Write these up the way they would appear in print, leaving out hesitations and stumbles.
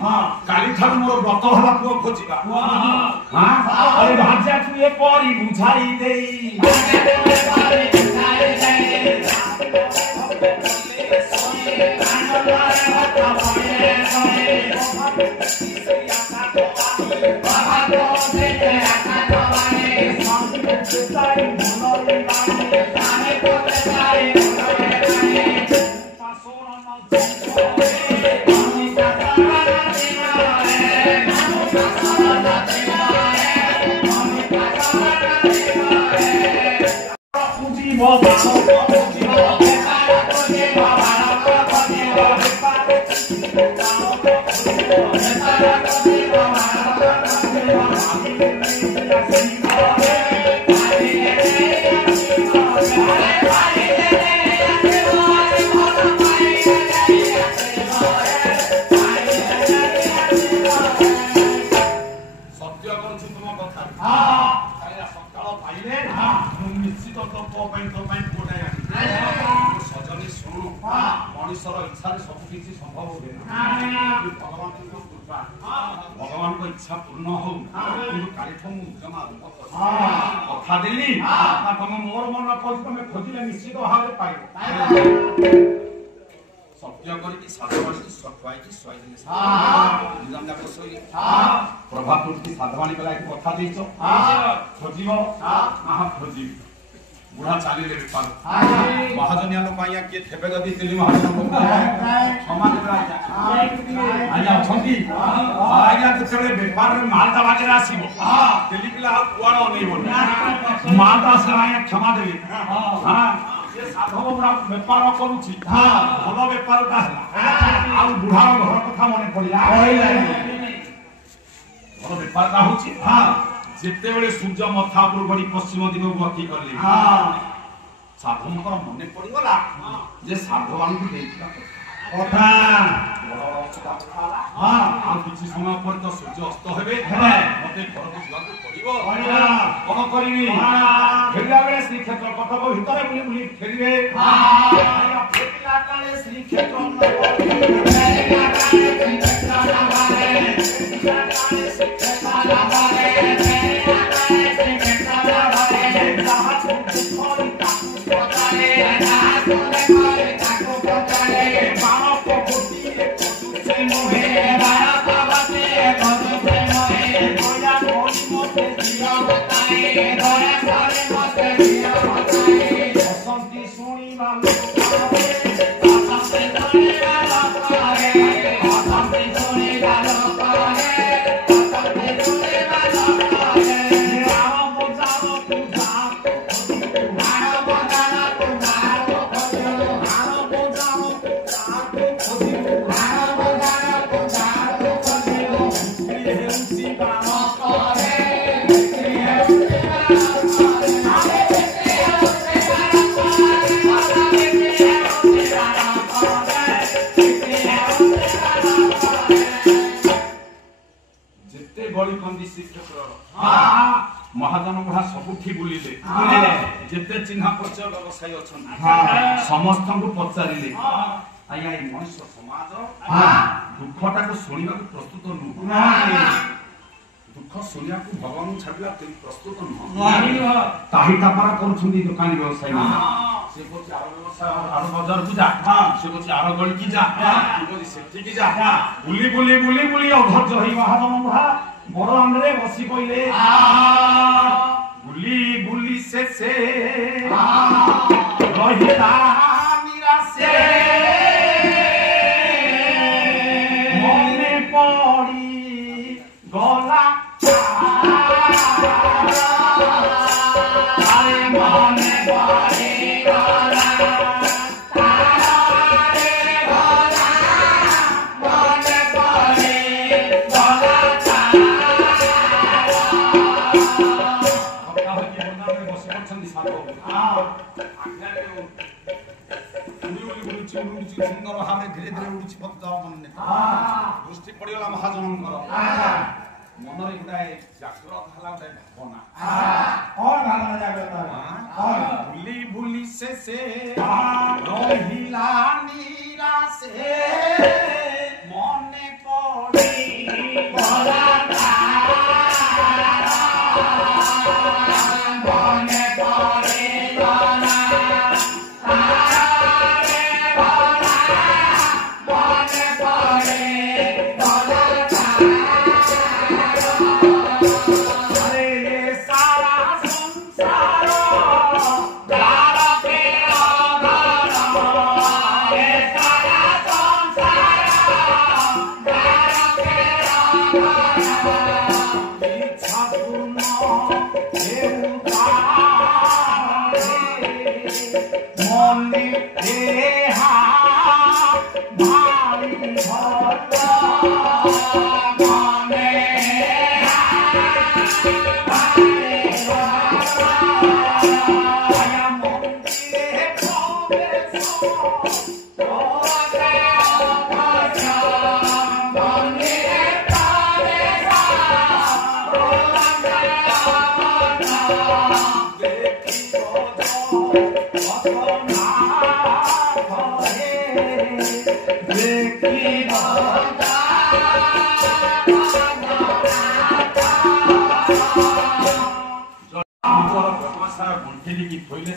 काली ठाकुर मोर व्रत हला पुओ खोजिबा हां अरे भाजा तू ए परी बुझाई देई भगवान को इच्छा पूर्ण हो काली ठमु जमा कथा देली तुम मोर मन खोज तुम खोजिले निश्चित भाव पाइब सत्य करके साधवाणी सत्वाई की स्वाई दिले निजाम जाक सोई प्रभात की साधवाणी कला एक कथा देइछो खोजिबो आहा खोजिबो बुढ़ा चाली ले बेपार महाजनिया लोक आया के थेबे गदी दिल्ली महाजन लोक समाज में आया छंदी आया तले बेपार में माल दबाजे आसीबो दिल्ली पिला कुआड़ नहीं बोल माल दास आया क्षमा देबे हां ये साधव बड़ा बेपार करूची भलो बेपार का आ बुढ़ा घर कथा मने पड़िला भलो बेपार का होची हां जेते बेले सूर्य मथा ऊपर बड़ी पश्चिम दिग गति करले साधुंकर मने पड़ी गला जे साधुवान को देइला कथा हां आ किछि समय पर तो सूर्य अस्त हेबे मते घर को जिवा पड़िबो कोन करिवि खेला बेले श्री क्षेत्र कथा को भीतर बुली बुली खेलिबे हां फेटिला काले श्री क्षेत्र न फेटिला काले श्री क्षेत्र न बारे फेटिला काले श्री क्षेत्र न बारे महाजन बुढ़ा सबुठी बुलिले जेते चिन्हा परिचय व्यवसायी अछन समस्त को पचारिले आया ए मनुष्य समाज दुखटा को सुनिबा को प्रस्तुत नु दुख सुनिया को भगवान छाडला ते प्रस्तुत नु ताही तापारा करूछंदी दुकानी व्यवसायी से कोची आरो व्यवसाय आरो बाजार को जा से कोची आरो गली की जा कोची सेठी की जा बुली बुली बुली बुली अधर्ज होई महाजन बुढ़ा बड़ आंगरे बसी पइले बुली बुली से रहिला निराशे मने पड़ी गला अरे मने पड़ी गला सुंदर भावे धीरे धीरे उड़ी पत्ता मन दृष्टि पड़गला महाजन मन गोटाए जागृत हला गोटाए भावना और भावना जागृत भूली भूली से रहिला निराशे मने पड़े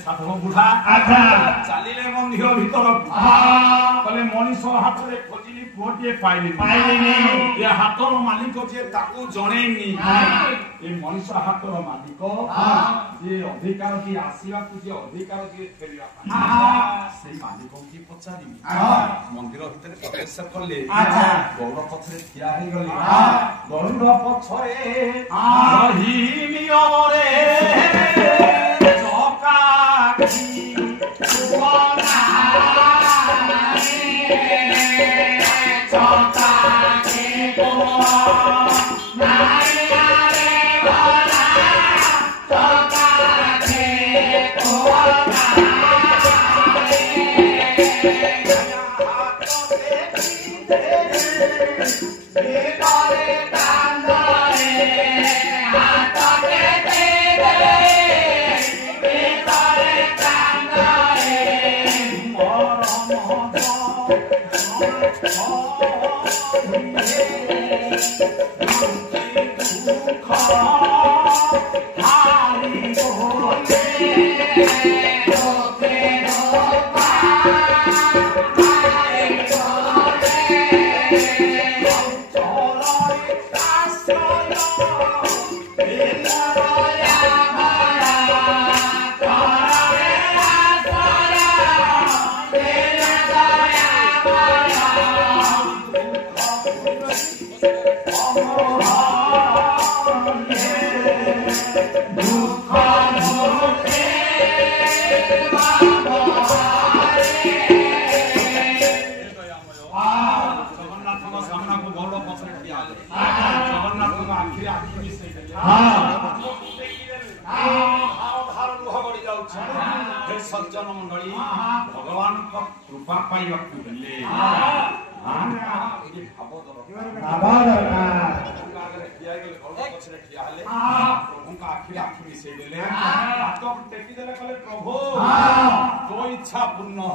ସାଧବ ବୁଢା ଚାଲିଲେ ମନ୍ଦିର ଭିତରକୁ କଲେ ମଣିଷ ହାତରେ ଖୋଜିଲି ପୁଅଟିଏ ପାଇଲିନି ଏ ହାତର ମାଲିକ ଯିଏ ତାକୁ ଜଣେଇନି ଏ ମଣିଷ ହାତର ମାଲିକ ଯିଏ ଅଧିକାର ଯିଏ ଆସିବାକୁ ଯିଏ ଅଧିକାର ଯିଏ ଫେରିବା ପାଇଁ ସେଇ ମାଲିକଙ୍କୁ ପଚାରିବି ମନ୍ଦିର ଭିତରେ ପ୍ରବେଶ କଲେ ଗରୁଡ଼ ପଛରେ ଠିଆ ହେଇଗଲେ ଗରୁଡ଼ ପଛରେ ରହିମିୟରେ सज्जन मंडली भगवान कृपा पाइबा प्रभु तो इच्छा पूर्ण हो